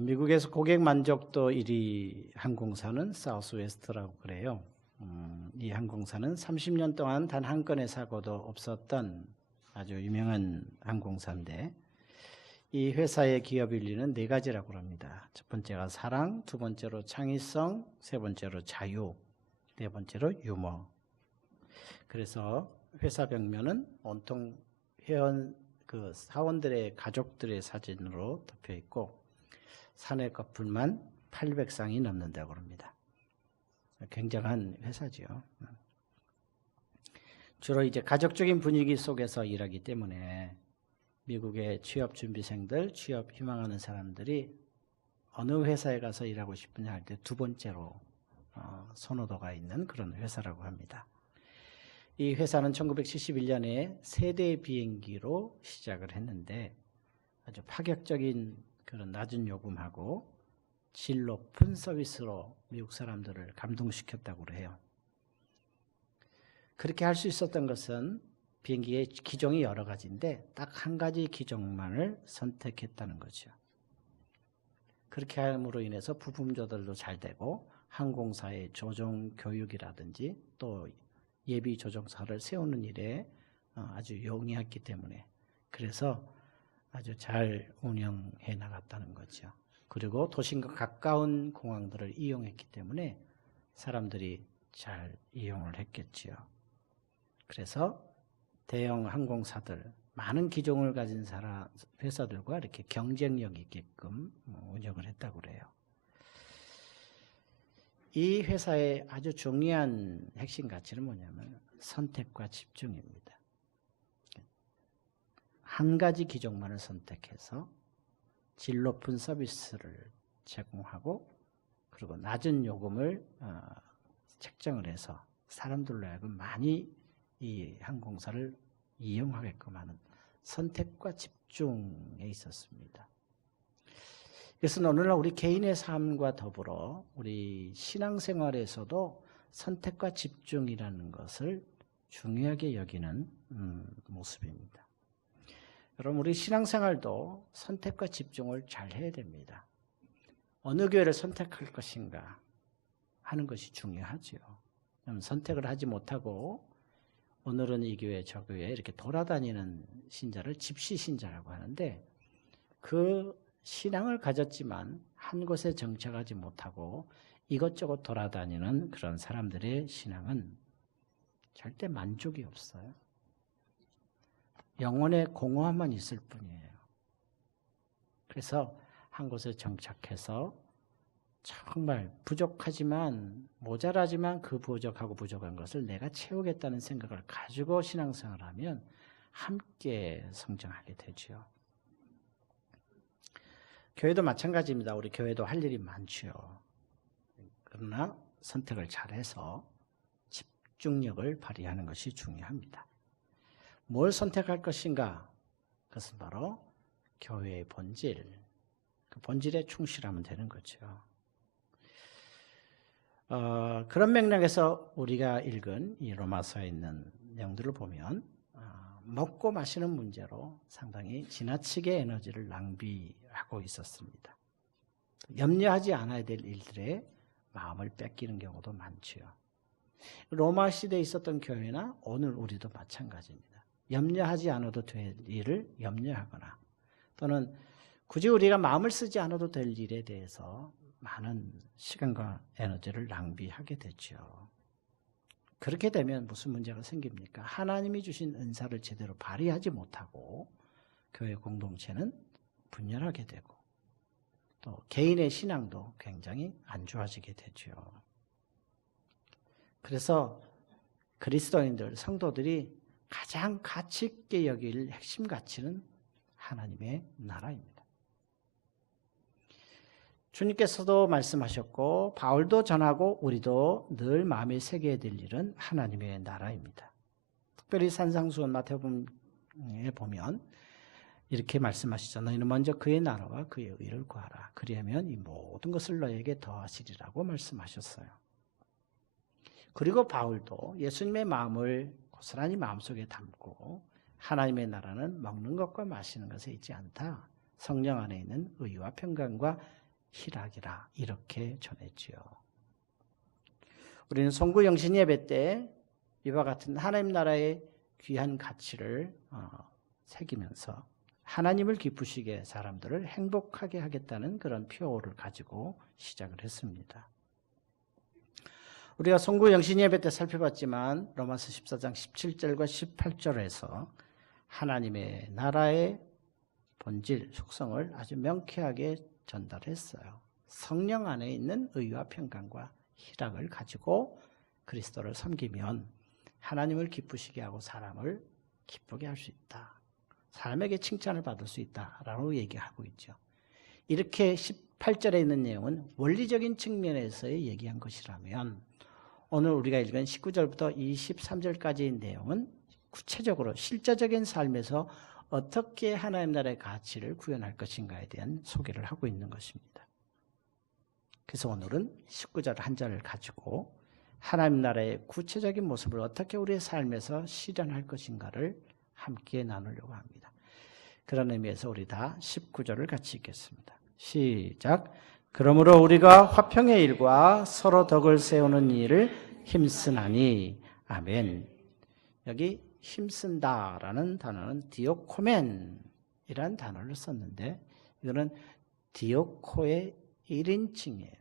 미국에서 고객 만족도 1위 항공사는 사우스웨스트라고 그래요. 이 항공사는 30년 동안 단 한 건의 사고도 없었던 아주 유명한 항공사인데, 이 회사의 기업 윤리는 네 가지라고 합니다. 첫 번째가 사랑, 두 번째로 창의성, 세 번째로 자유, 네 번째로 유머. 그래서 회사 벽면은 온통 회원 사원들의 가족들의 사진으로 덮여 있고, 사내 커플만 800쌍이 넘는다고 합니다. 굉장한 회사지요. 주로 이제 가족적인 분위기 속에서 일하기 때문에 미국의 취업 준비생들, 취업 희망하는 사람들이 어느 회사에 가서 일하고 싶으냐 할 때 두 번째로 선호도가 있는 그런 회사라고 합니다. 이 회사는 1971년에 세대 비행기로 시작을 했는데 아주 파격적인 그런 낮은 요금하고 질 높은 서비스로 미국 사람들을 감동시켰다고 해요. 그렇게 할 수 있었던 것은 비행기의 기종이 여러 가지인데 딱 한 가지 기종만을 선택했다는 거죠. 그렇게 함으로 인해서 부품 조절도 잘 되고 항공사의 조종 교육이라든지 또 예비 조종사를 세우는 일에 아주 용이했기 때문에 그래서 아주 잘 운영해 나갔다는 거죠. 그리고 도심과 가까운 공항들을 이용했기 때문에 사람들이 잘 이용을 했겠지요. 그래서 대형 항공사들, 많은 기종을 가진 회사들과 이렇게 경쟁력 있게끔 운영을 했다고 그래요. 이 회사의 아주 중요한 핵심 가치는 뭐냐면 선택과 집중입니다. 한 가지 기종만을 선택해서 질 높은 서비스를 제공하고 그리고 낮은 요금을 책정을 해서 사람들로 하여금 많이 이 항공사를 이용하게끔 하는 선택과 집중에 있었습니다. 그래서 오늘날 우리 개인의 삶과 더불어 우리 신앙생활에서도 선택과 집중이라는 것을 중요하게 여기는 모습입니다. 여러분, 우리 신앙생활도 선택과 집중을 잘 해야 됩니다. 어느 교회를 선택할 것인가 하는 것이 중요하죠. 선택을 하지 못하고 오늘은 이 교회 저 교회 이렇게 돌아다니는 신자를 집시 신자라고 하는데 그 신앙을 가졌지만 한 곳에 정착하지 못하고 이것저것 돌아다니는 그런 사람들의 신앙은 절대 만족이 없어요. 영혼의 공허함만 있을 뿐이에요. 그래서 한 곳에 정착해서 정말 부족하지만 모자라지만 그 부족한 것을 내가 채우겠다는 생각을 가지고 신앙생활을 하면 함께 성장하게 되죠. 교회도 마찬가지입니다. 우리 교회도 할 일이 많죠. 그러나 선택을 잘해서 집중력을 발휘하는 것이 중요합니다. 뭘 선택할 것인가? 그것은 바로 교회의 본질, 그 본질에 충실하면 되는 거죠. 그런 맥락에서 우리가 읽은 이 로마서에 있는 내용들을 보면 먹고 마시는 문제로 상당히 지나치게 에너지를 낭비하고 있었습니다. 염려하지 않아야 될 일들에 마음을 뺏기는 경우도 많죠. 로마 시대에 있었던 교회나 오늘 우리도 마찬가지입니다. 염려하지 않아도 될 일을 염려하거나 또는 굳이 우리가 마음을 쓰지 않아도 될 일에 대해서 많은 시간과 에너지를 낭비하게 되죠. 그렇게 되면 무슨 문제가 생깁니까? 하나님이 주신 은사를 제대로 발휘하지 못하고 교회 공동체는 분열하게 되고 또 개인의 신앙도 굉장히 안 좋아지게 되죠. 그래서 그리스도인들, 성도들이 가장 가치 있게 여길 핵심 가치는 하나님의 나라입니다. 주님께서도 말씀하셨고 바울도 전하고 우리도 늘 마음에 새겨야 될 일은 하나님의 나라입니다. 특별히 산상수훈 마태복음에 보면 이렇게 말씀하시죠. 너희는 먼저 그의 나라와 그의 의를 구하라. 그리하면 이 모든 것을 너에게 더하시리라고 말씀하셨어요. 그리고 바울도 예수님의 마음을 고스란히 마음속에 담고 하나님의 나라는 먹는 것과 마시는 것에 있지 않다. 성령 안에 있는 의와 평강과 희락이라 이렇게 전했지요. 우리는 송구 영신 예배 때 이와 같은 하나님 나라의 귀한 가치를 새기면서 하나님을 기쁘시게 사람들을 행복하게 하겠다는 그런 표어를 가지고 시작을 했습니다. 우리가 송구 영신 예배 때 살펴봤지만 로마서 14장 17절과 18절에서 하나님의 나라의 본질, 속성을 아주 명쾌하게 전달했어요. 성령 안에 있는 의와 평강과 희락을 가지고 그리스도를 섬기면 하나님을 기쁘시게 하고 사람을 기쁘게 할 수 있다. 사람에게 칭찬을 받을 수 있다라고 얘기하고 있죠. 이렇게 18절에 있는 내용은 원리적인 측면에서의 얘기한 것이라면 오늘 우리가 읽은 19절부터 23절까지의 내용은 구체적으로 실제적인 삶에서 어떻게 하나님 나라의 가치를 구현할 것인가에 대한 소개를 하고 있는 것입니다. 그래서 오늘은 19절 한 절을 가지고 하나님 나라의 구체적인 모습을 어떻게 우리의 삶에서 실현할 것인가를 함께 나누려고 합니다. 그런 의미에서 우리 다 19절을 같이 읽겠습니다. 시작. 그러므로 우리가 화평의 일과 서로 덕을 세우는 일을 힘쓰나니. 아멘. 여기 힘쓴다라는 단어는 디오코멘이라는 단어를 썼는데 이거는 디오코의 1인칭이에요.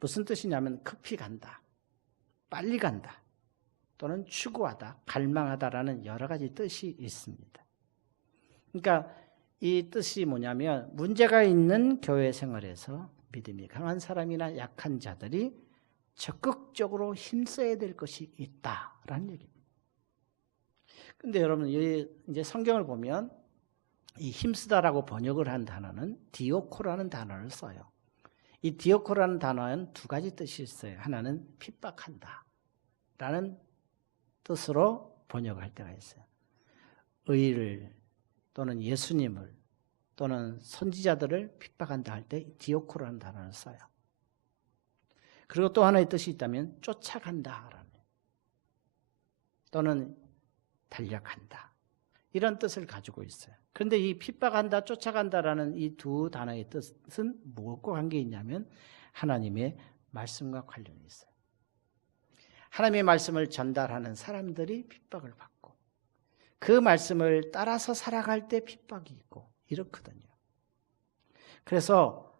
무슨 뜻이냐면 급히 간다, 빨리 간다, 또는 추구하다, 갈망하다라는 여러 가지 뜻이 있습니다. 그러니까 이 뜻이 뭐냐면 문제가 있는 교회 생활에서 믿음이 강한 사람이나 약한 자들이 적극적으로 힘써야 될 것이 있다라는 얘기입니다. 근데 여러분 이제 성경을 보면 이 힘쓰다라고 번역을 한 단어는 디오코라는 단어를 써요. 이 디오코라는 단어는 두 가지 뜻이 있어요. 하나는 핍박한다 라는 뜻으로 번역할 때가 있어요. 의를 또는 예수님을 또는 선지자들을 핍박한다 할 때 디오코라는 단어를 써요. 그리고 또 하나의 뜻이 있다면 쫓아간다 또는 달려간다 이런 뜻을 가지고 있어요. 그런데 이 핍박한다, 쫓아간다라는 이 두 단어의 뜻은 무엇과 관계 있냐면 하나님의 말씀과 관련이 있어요. 하나님의 말씀을 전달하는 사람들이 핍박을 받고 그 말씀을 따라서 살아갈 때 핍박이 있고 이렇거든요. 그래서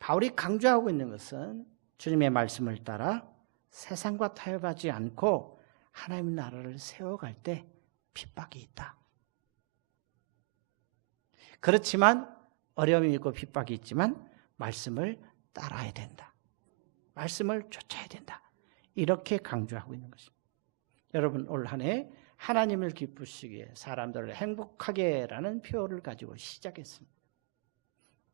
바울이 강조하고 있는 것은 주님의 말씀을 따라 세상과 타협하지 않고 하나님의 나라를 세워갈 때 핍박이 있다. 그렇지만 어려움이 있고 핍박이 있지만 말씀을 따라야 된다. 말씀을 쫓아야 된다. 이렇게 강조하고 있는 것입니다. 여러분 올 한 해 하나님을 기쁘시게 사람들을 행복하게라는 표현을 가지고 시작했습니다.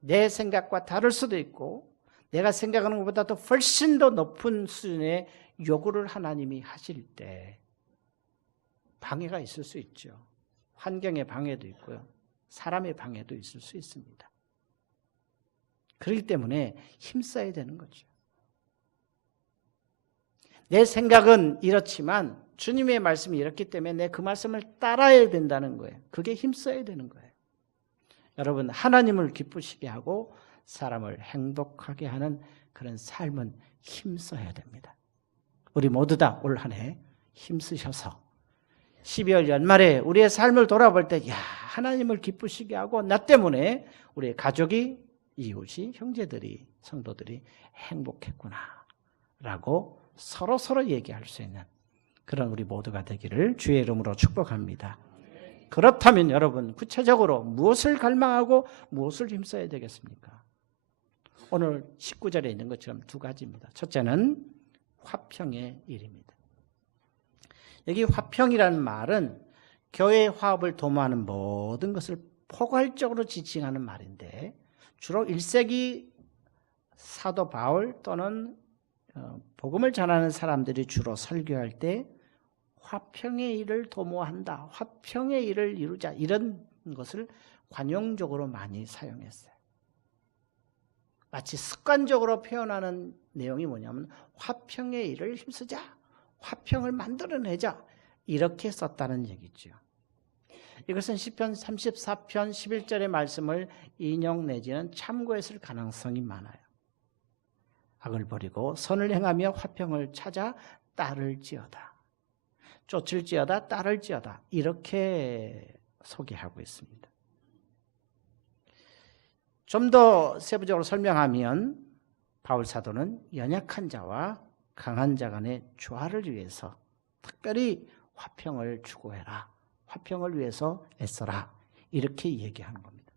내 생각과 다를 수도 있고 내가 생각하는 것보다도 훨씬 더 높은 수준의 요구를 하나님이 하실 때 방해가 있을 수 있죠. 환경의 방해도 있고요. 사람의 방해도 있을 수 있습니다. 그렇기 때문에 힘써야 되는 거죠. 내 생각은 이렇지만 주님의 말씀이 이렇기 때문에 내 그 말씀을 따라야 된다는 거예요. 그게 힘써야 되는 거예요. 여러분 하나님을 기쁘시게 하고 사람을 행복하게 하는 그런 삶은 힘써야 됩니다. 우리 모두 다 올 한 해 힘쓰셔서 12월 연말에 우리의 삶을 돌아볼 때 야, 하나님을 기쁘시게 하고 나 때문에 우리의 가족이, 이웃이, 형제들이, 성도들이 행복했구나 라고 서로 얘기할 수 있는 그런 우리 모두가 되기를 주의 이름으로 축복합니다. 그렇다면 여러분 구체적으로 무엇을 갈망하고 무엇을 힘써야 되겠습니까? 오늘 19절에 있는 것처럼 두 가지입니다. 첫째는 화평의 일입니다. 여기 화평이라는 말은 교회의 화합을 도모하는 모든 것을 포괄적으로 지칭하는 말인데 주로 1세기 사도 바울 또는 복음을 전하는 사람들이 주로 설교할 때 화평의 일을 도모한다, 화평의 일을 이루자 이런 것을 관용적으로 많이 사용했어요. 마치 습관적으로 표현하는 내용이 뭐냐면 화평의 일을 힘쓰자, 화평을 만들어내자 이렇게 썼다는 얘기죠. 이것은 시편 34편 11절의 말씀을 인용 내지는 참고했을 가능성이 많아요. 악을 버리고 선을 행하며 화평을 찾아 따를지어다. 쫓을지어다 따를지어다. 이렇게 소개하고 있습니다. 좀 더 세부적으로 설명하면 바울 사도는 연약한 자와 강한 자 간의 조화를 위해서 특별히 화평을 추구해라. 화평을 위해서 애써라. 이렇게 얘기하는 겁니다.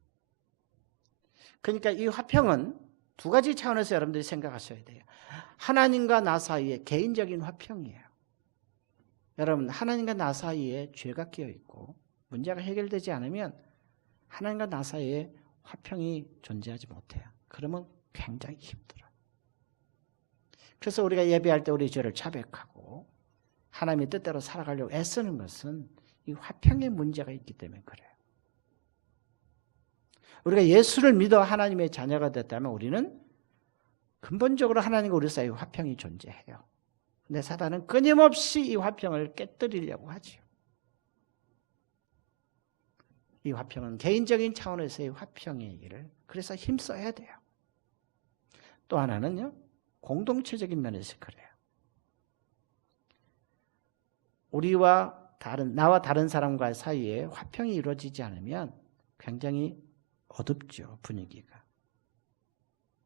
그러니까 이 화평은 두 가지 차원에서 여러분들이 생각하셔야 돼요. 하나님과 나 사이의 개인적인 화평이에요. 여러분, 하나님과 나 사이에 죄가 끼어 있고 문제가 해결되지 않으면 하나님과 나 사이에 화평이 존재하지 못해요. 그러면 굉장히 힘들어요. 그래서 우리가 예배할 때 우리 죄를 자백하고 하나님의 뜻대로 살아가려고 애쓰는 것은 이 화평의 문제가 있기 때문에 그래요. 우리가 예수를 믿어 하나님의 자녀가 됐다면 우리는 근본적으로 하나님과 우리 사이에 화평이 존재해요. 근데 사단은 끊임없이 이 화평을 깨뜨리려고 하죠. 이 화평은 개인적인 차원에서의 화평의 일을 그래서 힘써야 돼요. 또 하나는요, 공동체적인 면에서 그래요. 나와 다른 사람과 사이에 화평이 이루어지지 않으면 굉장히 어둡죠, 분위기가.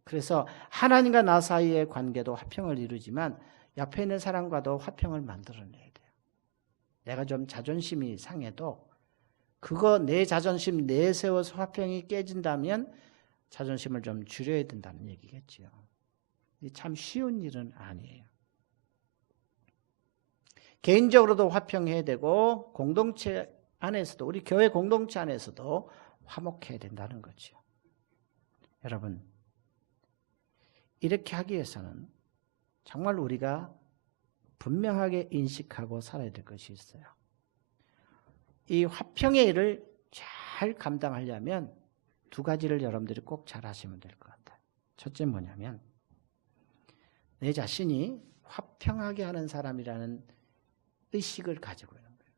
그래서 하나님과 나 사이의 관계도 화평을 이루지만 옆에 있는 사람과도 화평을 만들어내야 돼요. 내가 좀 자존심이 상해도 그거 내 자존심 내세워서 화평이 깨진다면 자존심을 좀 줄여야 된다는 얘기겠죠. 참 쉬운 일은 아니에요. 개인적으로도 화평해야 되고 공동체 안에서도 우리 교회 공동체 안에서도 화목해야 된다는 거죠. 여러분, 이렇게 하기 위해서는 정말 우리가 분명하게 인식하고 살아야 될 것이 있어요. 이 화평의 일을 잘 감당하려면 두 가지를 여러분들이 꼭 잘 하시면 될 것 같아요. 첫째 뭐냐면 내 자신이 화평하게 하는 사람이라는 의식을 가지고 있는 거예요.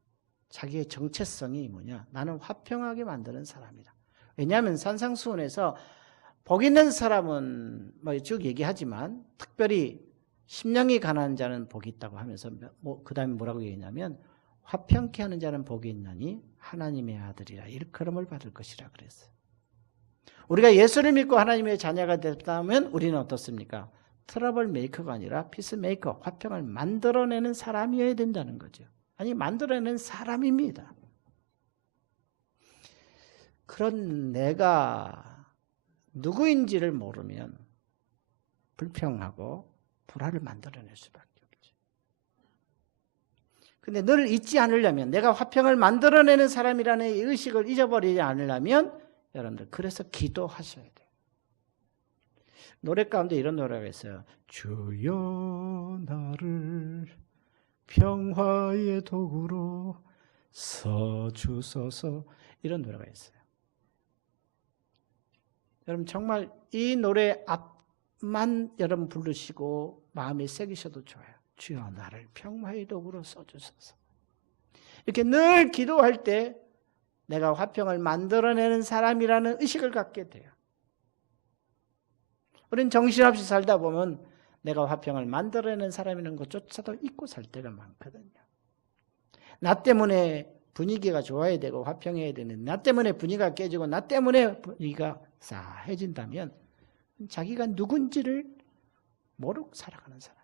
자기의 정체성이 뭐냐? 나는 화평하게 만드는 사람이다. 왜냐하면 산상수훈에서 복 있는 사람은 쭉 얘기하지만 특별히 심령이 가난한 자는 복이 있다고 하면서 그 다음에 뭐라고 얘기했냐면 화평케 하는 자는 복이 있나니 하나님의 아들이라 일컬음을 받을 것이라 그랬어요. 우리가 예수를 믿고 하나님의 자녀가 됐다면 우리는 어떻습니까? 트러블 메이커가 아니라 피스 메이커, 화평을 만들어내는 사람이어야 된다는 거죠. 아니, 만들어내는 사람입니다. 그런 내가 누구인지를 모르면 불평하고 불화를 만들어낼 수밖에 없죠. 근데 너를 잊지 않으려면, 내가 화평을 만들어내는 사람이라는 의식을 잊어버리지 않으려면 여러분들 그래서 기도하셔야 돼요. 노래 가운데 이런 노래가 있어요. 주여 나를 평화의 도구로 써주소서, 이런 노래가 있어요. 여러분 정말 이 노래 앞만 여러분 부르시고 마음에 새기셔도 좋아요. 주여 나를 평화의 도구로 써주소서. 이렇게 늘 기도할 때 내가 화평을 만들어내는 사람이라는 의식을 갖게 돼요. 우리는 정신없이 살다 보면 내가 화평을 만들어내는 사람이라는 것조차도 잊고 살 때가 많거든요. 나 때문에 분위기가 좋아야 되고 화평해야 되는데 나 때문에 분위기가 깨지고 나 때문에 분위기가 싸해진다면 자기가 누군지를 모르고 살아가는 사람.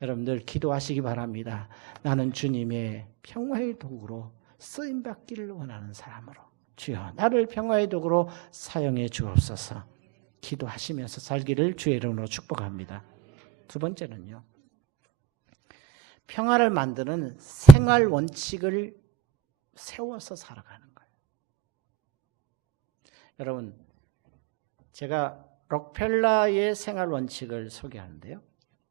여러분들 기도하시기 바랍니다. 나는 주님의 평화의 도구로 쓰임받기를 원하는 사람으로 주여 나를 평화의 도구로 사용해 주옵소서. 기도하시면서 살기를 주의 이름으로 축복합니다. 두 번째는요, 평화를 만드는 생활 원칙을 세워서 살아가는 거예요. 여러분, 제가 록펠러의 생활 원칙을 소개하는데요,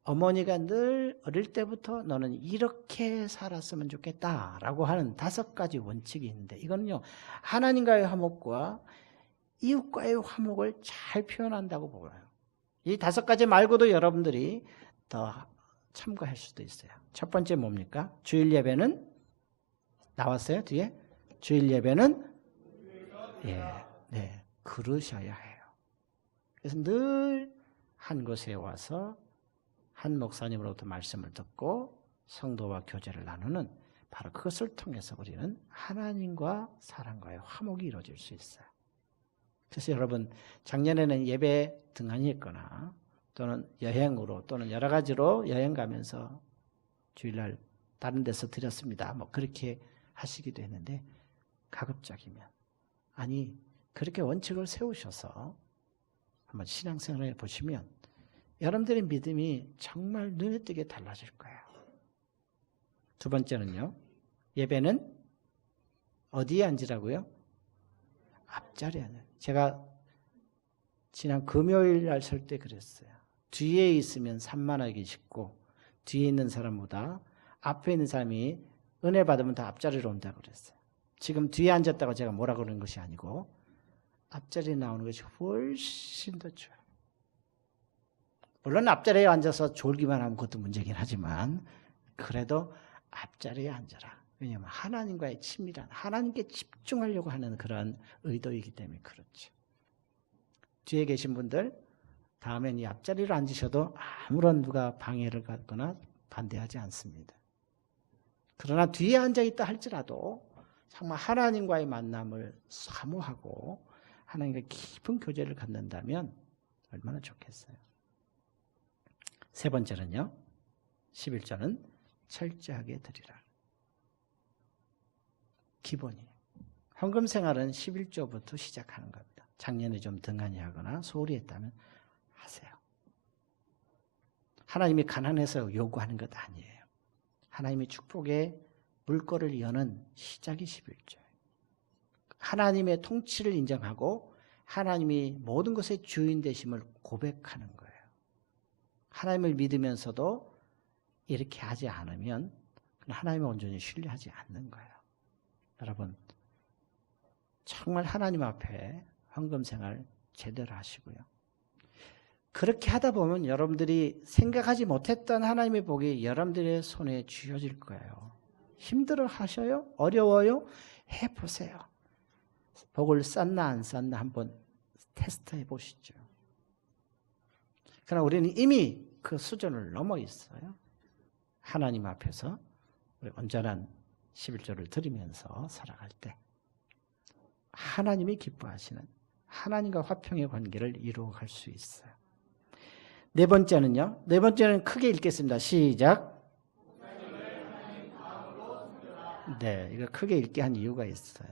어머니가 늘 어릴 때부터 너는 이렇게 살았으면 좋겠다라고 하는 5가지 원칙이 있는데, 이거는요 하나님과의 화목과 이웃과의 화목을 잘 표현한다고 보여요. 이 5가지 말고도 여러분들이 더 참고할 수도 있어요. 첫 번째 뭡니까? 주일 예배는 나왔어요? 뒤에? 주일 예배는 그러셔야 해요. 그래서 늘 한 곳에 와서 한 목사님으로부터 말씀을 듣고 성도와 교제를 나누는 바로 그것을 통해서 우리는 하나님과 사람과의 화목이 이루어질 수 있어요. 그래서 여러분 작년에는 예배 등한히 했거나 또는 여행으로 또는 여러 가지로 여행 가면서 주일날 다른 데서 드렸습니다. 뭐 그렇게 하시기도 했는데 가급적이면 아니 그렇게 원칙을 세우셔서 한번 신앙생활을 해보시면 여러분들의 믿음이 정말 눈에 띄게 달라질 거예요. 두 번째는요. 예배는 어디에 앉으라고요? 앞자리에 앉아요. 제가 지난 금요일 날 설 때 그랬어요. 뒤에 있으면 산만하기 쉽고 뒤에 있는 사람보다 앞에 있는 사람이 은혜 받으면 다 앞자리로 온다고 그랬어요. 지금 뒤에 앉았다고 제가 뭐라 그러는 것이 아니고 앞자리에 나오는 것이 훨씬 더 좋아요. 물론 앞자리에 앉아서 졸기만 하면 그것도 문제긴 하지만 그래도 앞자리에 앉아라. 왜냐하면 하나님과의 친밀한 하나님께 집중하려고 하는 그런 의도이기 때문에 그렇죠. 뒤에 계신 분들 다음엔 이 앞자리로 앉으셔도 아무런 누가 방해를 갖거나 반대하지 않습니다. 그러나 뒤에 앉아있다 할지라도 정말 하나님과의 만남을 사모하고 하나님과 깊은 교제를 갖는다면 얼마나 좋겠어요. 세 번째는요. 11절은 철저하게 드리라. 기본이에요. 헌금 생활은 11조부터 시작하는 겁니다. 작년에 좀 등한히 하거나 소홀히 했다면 하세요. 하나님이 가난해서 요구하는 것 아니에요. 하나님이 축복의 물꼬를 여는 시작이 11조예요. 하나님의 통치를 인정하고 하나님이 모든 것의 주인 되심을 고백하는 거예요. 하나님을 믿으면서도 이렇게 하지 않으면 하나님을 온전히 신뢰하지 않는 거예요. 여러분 정말 하나님 앞에 헌금 생활 제대로 하시고요. 그렇게 하다 보면 여러분들이 생각하지 못했던 하나님의 복이 여러분들의 손에 쥐어질 거예요. 힘들어 하셔요? 어려워요? 해보세요. 복을 쌓나 안 쌓나 한번 테스트해 보시죠. 그러나 우리는 이미 그 수준을 넘어 있어요. 하나님 앞에서 우리 온전한 11조를 드리면서 살아갈 때 하나님이 기뻐하시는 하나님과 화평의 관계를 이루어갈 수 있어요. 네 번째는요. 네 번째는 크게 읽겠습니다. 시작. 네, 이거 크게 읽게 한 이유가 있어요.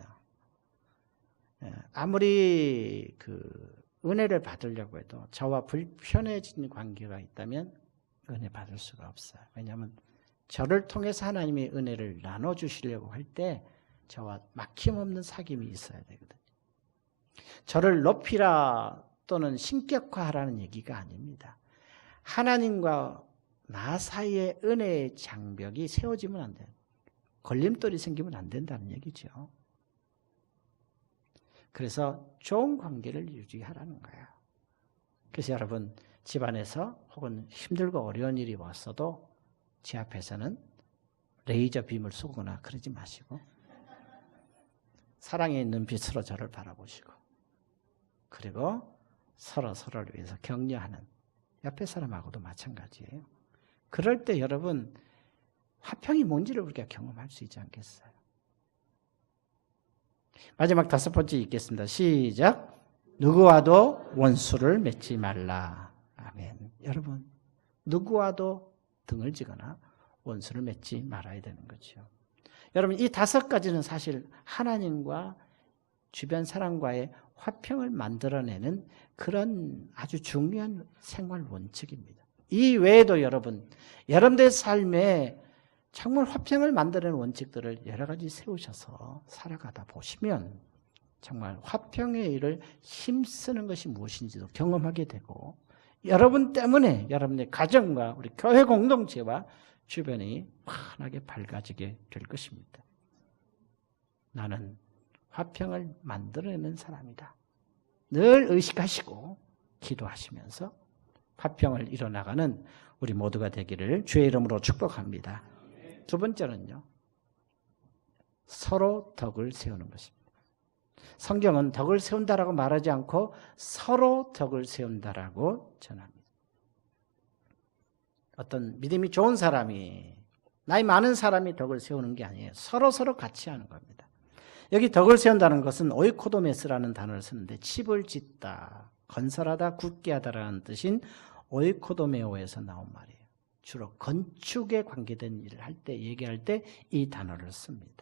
아무리 은혜를 받으려고 해도 저와 불편해진 관계가 있다면 은혜 받을 수가 없어요. 왜냐하면 저를 통해서 하나님이 은혜를 나눠주시려고 할 때 저와 막힘없는 사귐이 있어야 되거든요. 저를 높이라 또는 신격화하라는 얘기가 아닙니다. 하나님과 나 사이에 은혜의 장벽이 세워지면 안 돼요. 걸림돌이 생기면 안 된다는 얘기죠. 그래서 좋은 관계를 유지하라는 거예요. 그래서 여러분 집안에서 혹은 힘들고 어려운 일이 왔어도 제 앞에서는 레이저 빔을 쏘거나 그러지 마시고 사랑의 눈빛으로 저를 바라보시고 그리고 서로를 위해서 격려하는 옆에 사람하고도 마찬가지예요. 그럴 때 여러분 화평이 뭔지를 우리가 경험할 수 있지 않겠어요? 마지막 다섯 번째 읽겠습니다. 시작. 누구와도 원수를 맺지 말라. 아멘. 여러분 누구와도 등을 지거나 원수를 맺지 말아야 되는 거죠. 여러분 이 다섯 가지는 사실 하나님과 주변 사람과의 화평을 만들어내는 그런 아주 중요한 생활 원칙입니다. 이 외에도 여러분들의 삶에 정말 화평을 만드는 원칙들을 여러 가지 세우셔서 살아가다 보시면 정말 화평의 일을 힘쓰는 것이 무엇인지도 경험하게 되고 여러분 때문에 여러분의 가정과 우리 교회 공동체와 주변이 환하게 밝아지게 될 것입니다. 나는 화평을 만들어내는 사람이다. 늘 의식하시고 기도하시면서 화평을 이뤄나가는 우리 모두가 되기를 주의 이름으로 축복합니다. 두 번째는요. 서로 덕을 세우는 것입니다. 성경은 덕을 세운다라고 말하지 않고 서로 덕을 세운다라고 전합니다. 어떤 믿음이 좋은 사람이, 나이 많은 사람이 덕을 세우는 게 아니에요. 서로 같이 하는 겁니다. 여기 덕을 세운다는 것은 오이코도메스라는 단어를 쓰는데 칩을 짓다, 건설하다, 굳게 하다라는 뜻인 오이코도메오에서 나온 말이에요. 주로 건축에 관계된 일을 할 때, 얘기할 때 이 단어를 씁니다.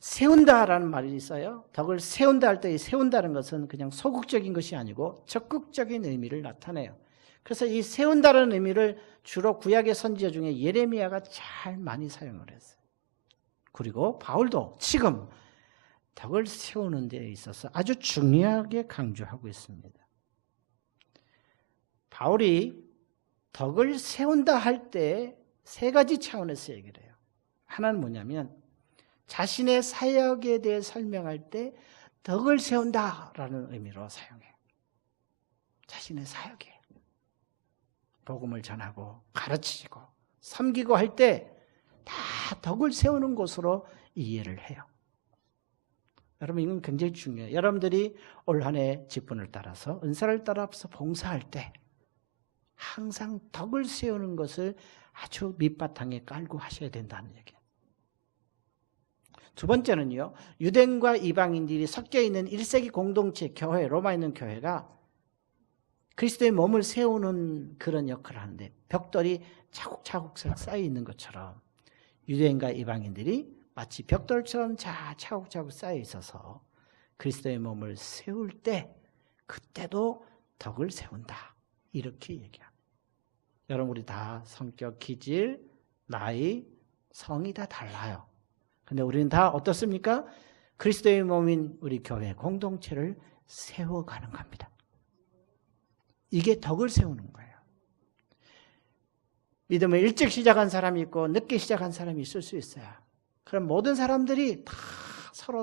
세운다라는 말이 있어요. 덕을 세운다 할 때 이 세운다는 것은 그냥 소극적인 것이 아니고 적극적인 의미를 나타내요. 그래서 이 세운다는 의미를 주로 구약의 선지자 중에 예레미야가 잘 많이 사용을 했어요. 그리고 바울도 지금 덕을 세우는 데 있어서 아주 중요하게 강조하고 있습니다. 바울이 덕을 세운다 할 때 세 가지 차원에서 얘기를 해요. 하나는 뭐냐면 자신의 사역에 대해 설명할 때 덕을 세운다라는 의미로 사용해요. 자신의 사역에 복음을 전하고 가르치고 섬기고 할 때 다 덕을 세우는 것으로 이해를 해요. 여러분 이건 굉장히 중요해요. 여러분들이 올 한 해 직분을 따라서 은사를 따라서 봉사할 때 항상 덕을 세우는 것을 아주 밑바탕에 깔고 하셔야 된다는 얘기예요. 두 번째는요, 유대인과 이방인들이 섞여 있는 1세기 공동체 교회, 로마에 있는 교회가 그리스도의 몸을 세우는 그런 역할을 하는데 벽돌이 차곡차곡 쌓여 있는 것처럼 유대인과 이방인들이 마치 벽돌처럼 차곡차곡 쌓여 있어서 그리스도의 몸을 세울 때 그때도 덕을 세운다. 이렇게 얘기합니다. 여러분 우리 다 성격, 기질, 나이, 성이 다 달라요. 근데 우리는 다 어떻습니까? 그리스도의 몸인 우리 교회 공동체를 세워가는 겁니다. 이게 덕을 세우는 거예요. 믿음을 일찍 시작한 사람이 있고 늦게 시작한 사람이 있을 수 있어요. 그럼 모든 사람들이 다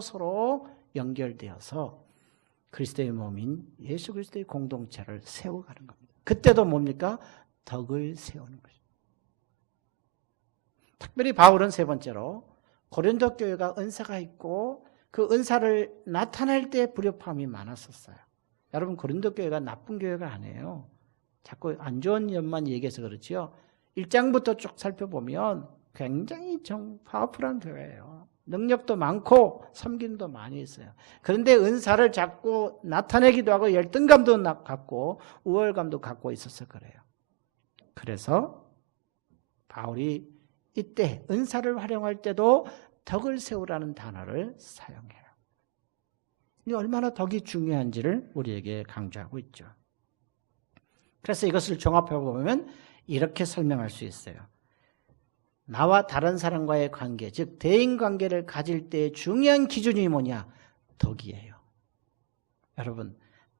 서로 연결되어서 그리스도의 몸인 예수 그리스도의 공동체를 세워가는 겁니다. 그때도 뭡니까? 덕을 세우는 거죠. 특별히 바울은 세 번째로 고린도 교회가 은사가 있고 그 은사를 나타낼 때 불협화음이 많았었어요. 여러분 고린도 교회가 나쁜 교회가 아니에요. 자꾸 안 좋은 점만 얘기해서 그렇지요. 1장부터 쭉 살펴보면 굉장히 파워풀한 교회예요. 능력도 많고 섬김도 많이 있어요. 그런데 은사를 자꾸 나타내기도 하고 열등감도 갖고 우월감도 갖고 있어서 그래요. 그래서 바울이 이때 은사를 활용할 때도 덕을 세우라는 단어를 사용해요. 이 얼마나 덕이 중요한지를 우리에게 강조하고 있죠. 그래서 이것을 종합해 보면 이렇게 설명할 수 있어요. 나와 다른 사람과의 관계, 즉 대인관계를 가질 때의 중요한 기준이 뭐냐? 덕이에요. 여러분,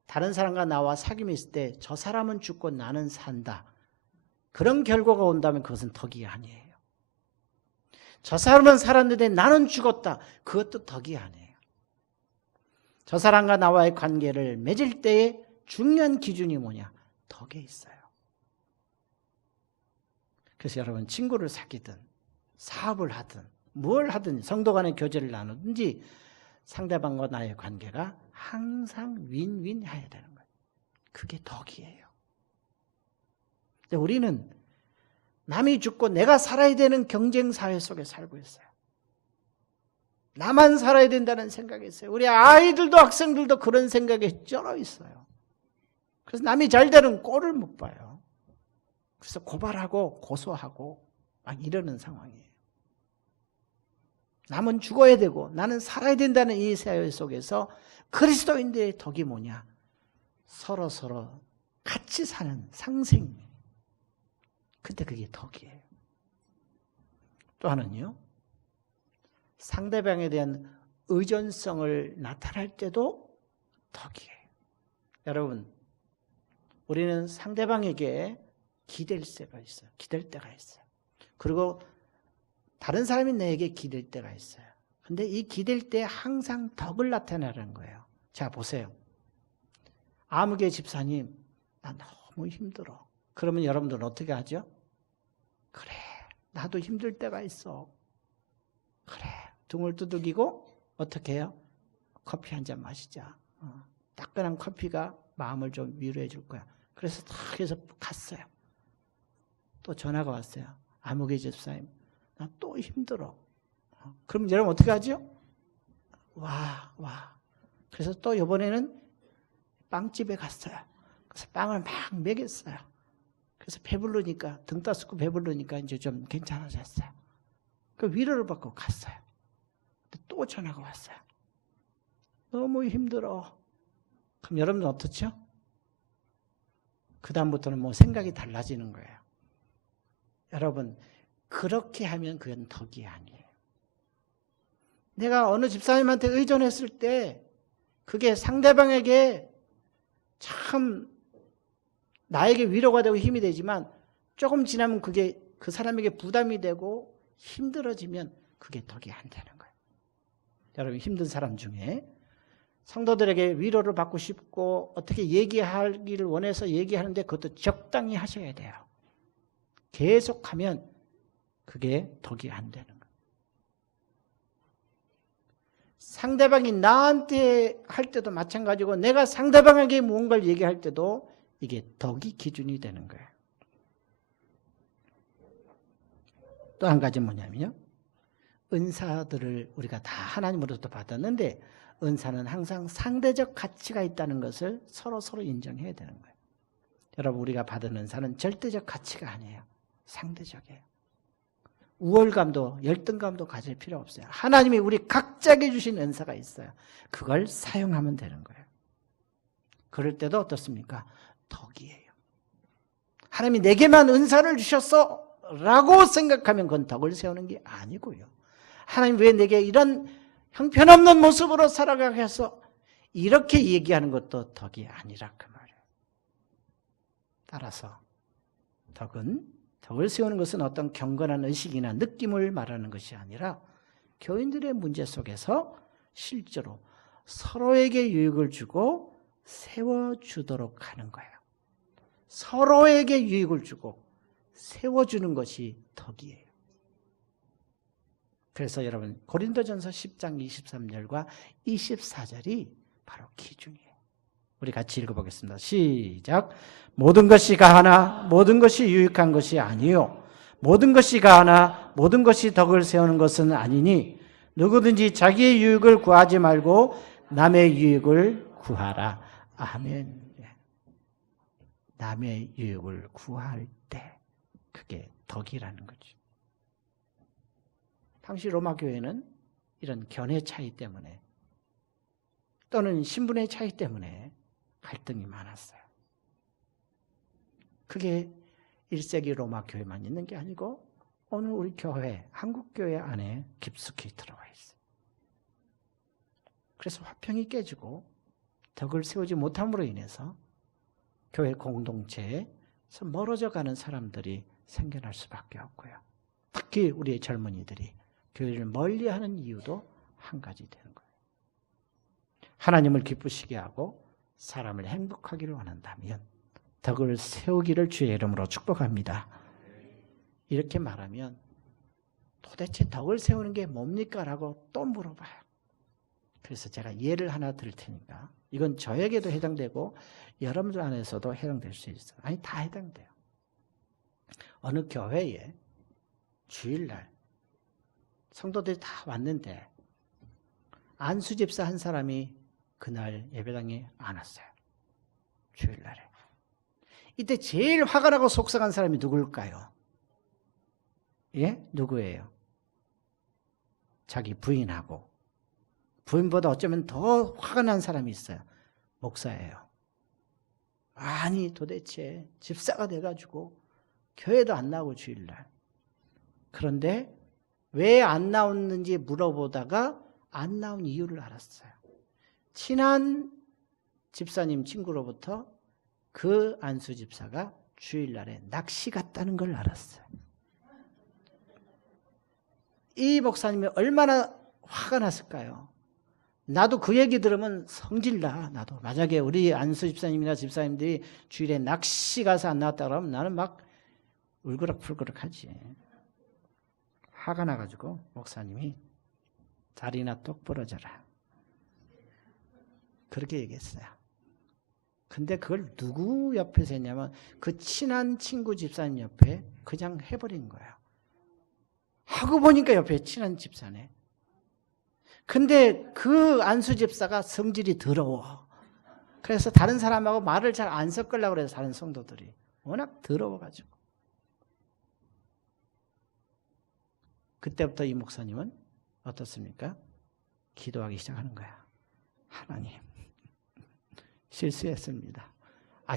다른 사람과 나와 사귐이 있을 때 저 사람은 죽고 나는 산다. 그런 결과가 온다면 그것은 덕이 아니에요. 저 사람은 살았는데 나는 죽었다. 그것도 덕이 아니에요. 저 사람과 나와의 관계를 맺을 때의 중요한 기준이 뭐냐? 덕에 있어요. 그래서 여러분 친구를 사귀든 사업을 하든 뭘 하든 성도 간의 교제를 나누든지 상대방과 나의 관계가 항상 윈윈 해야 되는 거예요. 그게 덕이에요. 근데 우리는 남이 죽고 내가 살아야 되는 경쟁 사회 속에 살고 있어요. 나만 살아야 된다는 생각이 있어요. 우리 아이들도 학생들도 그런 생각에 쩔어 있어요. 그래서 남이 잘 되는 꼴을 못 봐요. 그래서 고발하고 고소하고 막 이러는 상황이에요. 남은 죽어야 되고 나는 살아야 된다는 이 사회 속에서 그리스도인들의 덕이 뭐냐? 서로 같이 사는 상생. 그때 그게 덕이에요. 또 하나는요. 상대방에 대한 의존성을 나타낼 때도 덕이에요. 여러분, 우리는 상대방에게 기댈 때가 있어요. 기댈 때가 있어요. 그리고 다른 사람이 내게 기댈 때가 있어요. 근데 이 기댈 때 항상 덕을 나타내라는 거예요. 자, 보세요. 아무개 집사님, 나 너무 힘들어. 그러면 여러분들은 어떻게 하죠? 그래, 나도 힘들 때가 있어. 그래, 등을 두들기고 어떻게 해요? 커피 한 잔 마시자. 따끈한 커피가 마음을 좀 위로해 줄 거야. 그래서 딱 해서 갔어요. 또 전화가 왔어요. 아무개 집사님, 나 또 힘들어. 그럼 여러분 어떻게 하죠? 와. 그래서 또 이번에는 빵집에 갔어요. 그래서 빵을 막 먹였어요. 그래서 배부르니까, 등 따스고 배부르니까 이제 좀 괜찮아졌어요. 그 위로를 받고 갔어요. 또 전화가 왔어요. 너무 힘들어. 그럼 여러분은 어떻죠? 그다음부터는 뭐 생각이 달라지는 거예요. 여러분, 그렇게 하면 그건 덕이 아니에요. 내가 어느 집사님한테 의존했을 때 그게 상대방에게 참 나에게 위로가 되고 힘이 되지만 조금 지나면 그게 그 사람에게 부담이 되고 힘들어지면 그게 덕이 안 되는 거예요. 여러분, 힘든 사람 중에 성도들에게 위로를 받고 싶고 어떻게 얘기하기를 원해서 얘기하는데 그것도 적당히 하셔야 돼요. 계속하면 그게 덕이 안 되는 거예요. 상대방이 나한테 할 때도 마찬가지고 내가 상대방에게 무언가를 얘기할 때도 이게 덕이 기준이 되는 거예요. 또 한 가지 뭐냐면요. 은사들을 우리가 다 하나님으로부터 받았는데 은사는 항상 상대적 가치가 있다는 것을 서로 인정해야 되는 거예요. 여러분, 우리가 받은 은사는 절대적 가치가 아니에요. 상대적이에요. 우월감도 열등감도 가질 필요 없어요. 하나님이 우리 각자에게 주신 은사가 있어요. 그걸 사용하면 되는 거예요. 그럴 때도 어떻습니까? 덕이에요. 하나님이 내게만 은사를 주셨어 라고 생각하면 그건 덕을 세우는 게 아니고요. 하나님 왜 내게 이런 형편없는 모습으로 살아가게 해서 이렇게 얘기하는 것도 덕이 아니라 그 말이에요. 따라서 덕을 세우는 것은 어떤 경건한 의식이나 느낌을 말하는 것이 아니라 교인들의 문제 속에서 실제로 서로에게 유익을 주고 세워주도록 하는 거예요. 서로에게 유익을 주고 세워주는 것이 덕이에요. 그래서 여러분, 고린도전서 10장 23절과 24절이 바로 기준이에요. 우리 같이 읽어보겠습니다. 시작. 모든 것이 가하나 모든 것이 유익한 것이 아니요 모든 것이 가하나 모든 것이 덕을 세우는 것은 아니니 누구든지 자기의 유익을 구하지 말고 남의 유익을 구하라. 아멘. 남의 유익을 구할 때 그게 덕이라는 거죠. 당시 로마 교회는 이런 견해 차이 때문에 또는 신분의 차이 때문에 갈등이 많았어요. 그게 1세기 로마 교회만 있는 게 아니고 오늘 우리 교회, 한국 교회 안에 깊숙이 들어와 있어요. 그래서 화평이 깨지고 덕을 세우지 못함으로 인해서 교회 공동체에서 멀어져 가는 사람들이 생겨날 수밖에 없고요. 특히 우리의 젊은이들이 교회를 멀리하는 이유도 한 가지 되는 거예요. 하나님을 기쁘시게 하고 사람을 행복하기를 원한다면 덕을 세우기를 주의 이름으로 축복합니다. 이렇게 말하면 도대체 덕을 세우는 게 뭡니까? 라고 또 물어봐요. 그래서 제가 예를 하나 드릴 테니까 이건 저에게도 해당되고 여러분들 안에서도 해당될 수 있어요. 아니, 다 해당돼요. 어느 교회에 주일날 성도들이 다 왔는데 안수집사 한 사람이 그날 예배당에 안 왔어요. 주일날에. 이때 제일 화가 나고 속상한 사람이 누굴까요? 예? 누구예요? 자기 부인하고 부인보다 어쩌면 더 화가 난 사람이 있어요. 목사예요. 아니 도대체 집사가 돼가지고 교회도 안 나오고 주일날. 그런데 왜 안 나왔는지 물어보다가 안 나온 이유를 알았어요. 친한 집사님 친구로부터 그 안수 집사가 주일날에 낚시 갔다는 걸 알았어요. 이 목사님이 얼마나 화가 났을까요? 나도 그 얘기 들으면 성질나. 나도 만약에 우리 안수 집사님이나 집사님들이 주일에 낚시 가서 안 나왔다 그러면 나는 막 울그락불그락 하지. 화가 나가지고 목사님이 다리나 똑 부러져라. 그렇게 얘기했어요. 근데 그걸 누구 옆에서 했냐면 그 친한 친구 집사님 옆에 그냥 해버린 거예요. 하고 보니까 옆에 친한 집사네. 근데 그 안수 집사가 성질이 더러워. 그래서 다른 사람하고 말을 잘 안 섞으려고 그래서 다른 성도들이 워낙 더러워가지고. 그때부터 이 목사님은 어떻습니까? 기도하기 시작하는 거야. 하나님, 실수했습니다.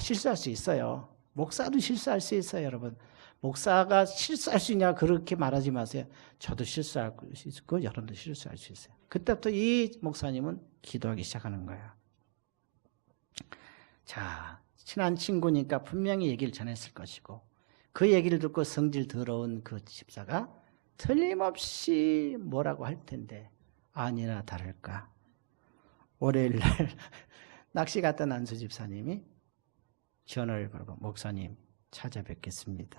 실수할 수 있어요. 목사도 실수할 수 있어요, 여러분. 목사가 실수할 수 있냐 그렇게 말하지 마세요. 저도 실수할 수 있고 여러분도 실수할 수 있어요. 그때부터 이 목사님은 기도하기 시작하는 거예요. 자, 친한 친구니까 분명히 얘기를 전했을 것이고 그 얘기를 듣고 성질 더러운 그 집사가 틀림없이 뭐라고 할 텐데 아니나 다를까 월요일 날 낚시 갔던 안수 집사님이 전화를 걸고 목사님 찾아뵙겠습니다.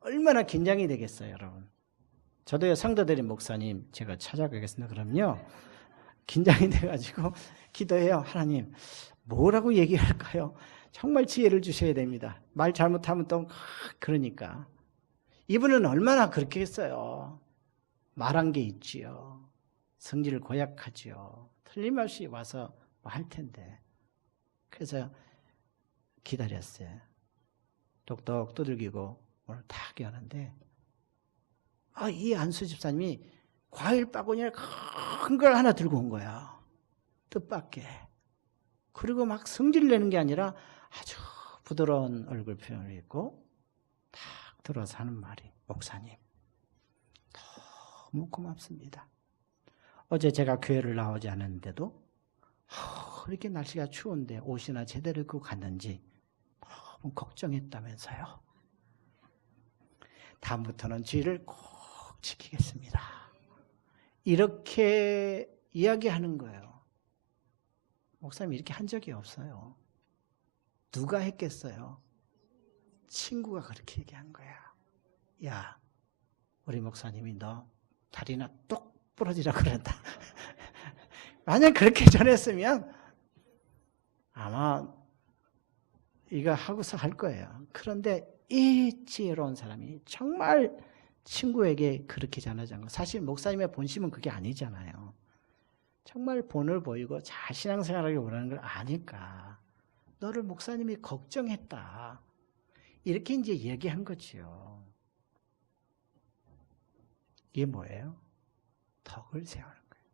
얼마나 긴장이 되겠어요, 여러분. 저도요, 성도들이 목사님 제가 찾아가겠습니다. 그럼요. 긴장이 돼가지고 기도해요. 하나님 뭐라고 얘기할까요? 정말 지혜를 주셔야 됩니다. 말 잘못하면 또 그러니까. 이분은 얼마나 그렇게 했어요. 말한 게 있지요. 성질을 고약하지요. 틀림없이 와서 뭐 할 텐데. 그래서 기다렸어요. 똑똑 두들기고 오늘 다 깨었는데 이 안수 집사님이 과일 바구니를 큰 걸 하나 들고 온 거야. 뜻밖의. 그리고 막 성질 내는 게 아니라 아주 부드러운 얼굴 표현을 했고 딱 들어서 하는 말이 목사님 너무 고맙습니다. 어제 제가 교회를 나오지 않았는데도 이렇게 날씨가 추운데 옷이나 제대로 입고 갔는지 너무 걱정했다면서요. 다음부터는 주의를 꼭 지키겠습니다. 이렇게 이야기하는 거예요. 목사님이 이렇게 한 적이 없어요. 누가 했겠어요? 친구가 그렇게 얘기한 거야. 야, 우리 목사님이 너 다리나 똑 부러지라 그런다. 만약 그렇게 전했으면 아마 이거 하고서 할 거예요. 그런데 이 지혜로운 사람이 정말 친구에게 그렇게 전하지 않고 사실 목사님의 본심은 그게 아니잖아요. 정말 본을 보이고 잘 신앙생활하기 원하는 걸 아니까 너를 목사님이 걱정했다. 이렇게 이제 얘기한 거지요. 이게 뭐예요? 덕을 세우는 거예요.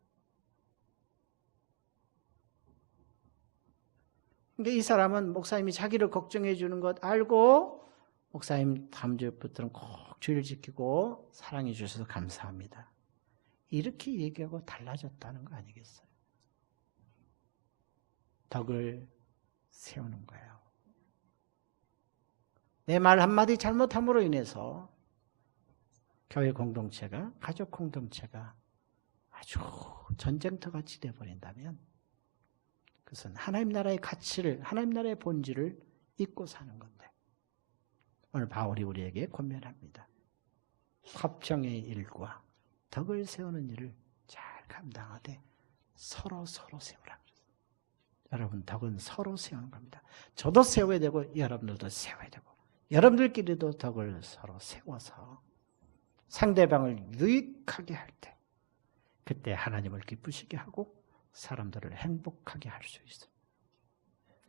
그러니까 이 사람은 목사님이 자기를 걱정해 주는 것 알고 목사님 다음 주부터는 꼭 주의를 지키고 사랑해 주셔서 감사합니다. 이렇게 얘기하고 달라졌다는 거 아니겠어요? 덕을 세우는 거예요. 내 말 한마디 잘못함으로 인해서 교회 공동체가, 가족 공동체가 아주 전쟁터같이 되어버린다면 그것은 하나님 나라의 가치를, 하나님 나라의 본질을 잊고 사는 건데 오늘 바울이 우리에게 권면합니다. 화평의 일과 덕을 세우는 일을 잘 감당하되 서로 세우라. 여러분 덕은 서로 세우는 겁니다. 저도 세워야 되고 여러분들도 세워야 되고 여러분들끼리도 덕을 서로 세워서 상대방을 유익하게 할 때 그때 하나님을 기쁘시게 하고 사람들을 행복하게 할 수 있어요.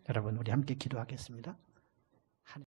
여러분 우리 함께 기도하겠습니다.